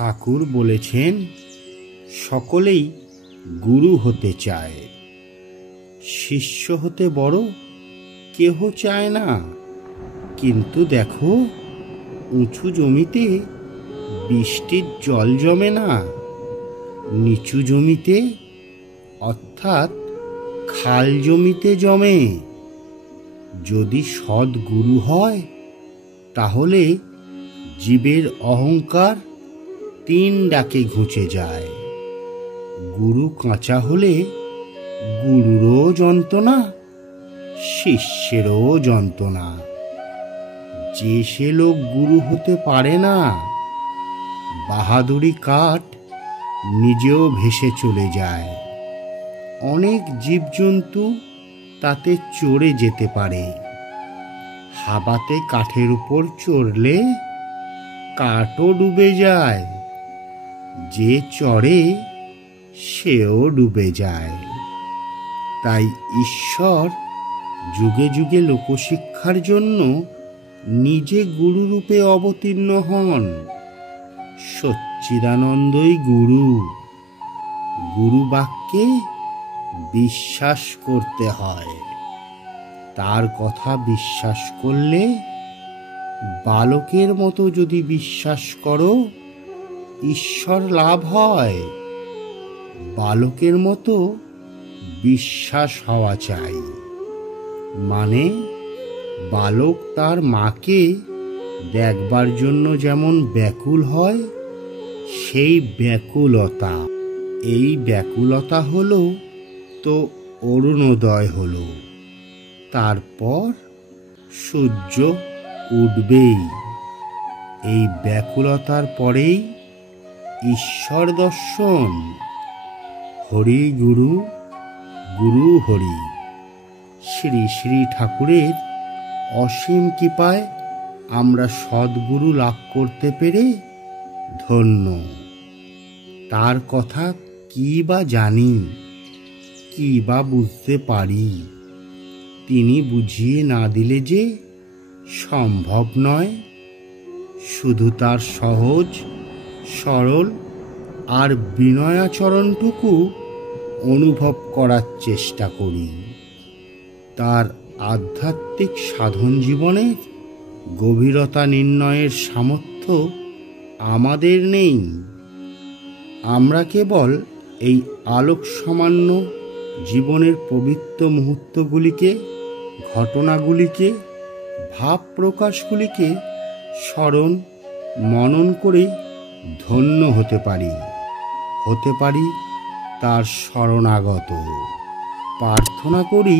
ঠাকুর বলেছেন, সকলেই গুরু হতে চায়, শিষ্য হতে বড় কেহ চায় না। কিন্তু দেখো, উঁচু জমিতে বৃষ্টির জল জমে না, নিচু জমিতে অর্থাৎ খাল জমিতে জমে। যদি সৎ গুরু হয় তাহলে জীবের অহংকার 3 ডাকে ঘুচে যায়। গুরু কাঁচা হলে গুরুরও যন্ত্রণা, শিষ্যেরও যন্ত্রণা। যে সে লোক গুরু হতে পারে না, বাহাদুরি কাঠ নিজেও ভেসে চলে যায়। অনেক জীবজন্তু তাতে চড়ে যেতে পারে। হাওয়াতে কাঠের উপর চড়লে কাঠও ডুবে যায়, যে চড়ে সেও ডুবে যায়। তাই ঈশ্বর যুগে যুগে লোকশিক্ষার জন্য নিজে গুরুরূপে অবতীর্ণ হন। সচ্চিদানন্দই গুরু। গুরু বাক্যে বিশ্বাস করতে হয়। তার কথা বিশ্বাস করলে, বালকের মতো যদি বিশ্বাস করো, ঈশ্বর লাভ হয়। বালকের মতো বিশ্বাস হওয়া চাই, মানে বালক তার মাকে দেখবার জন্য যেমন ব্যাকুল হয়, সেই ব্যাকুলতা। এই ব্যাকুলতা হলো তো অরুণোদয় হলো, তারপর সূর্য উঠবেই। এই ব্যাকুলতার পরেই ঈশ্বর দর্শন। হরি গুরু, গুরু হরি। শ্রী শ্রী ঠাকুরের অসীম কৃপায় আমরা সদ্গুরু লাভ করতে পেরে ধন্য। তার কথা কি বা জানি, কি বা বুঝতে পারি, তিনি বুঝিয়ে না দিলে যে সম্ভব নয়। শুধু তার সহজ সরল আর বিনয়াচরণটুকু অনুভব করার চেষ্টা করি। তার আধ্যাত্মিক সাধন জীবনের গভীরতা নির্ণয়ের সামর্থ্য আমাদের নেই। আমরা কেবল এই আলোক সামান্য জীবনের পবিত্র মুহূর্তগুলিকে, ঘটনাগুলিকে, ভাব প্রকাশগুলিকে স্মরণ মনন করে ধন্য হতে পারি তার শরণাগত। প্রার্থনা করি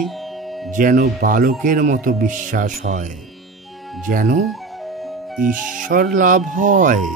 যেন বালকের মতো বিশ্বাস হয়, যেন ঈশ্বর লাভ হয়।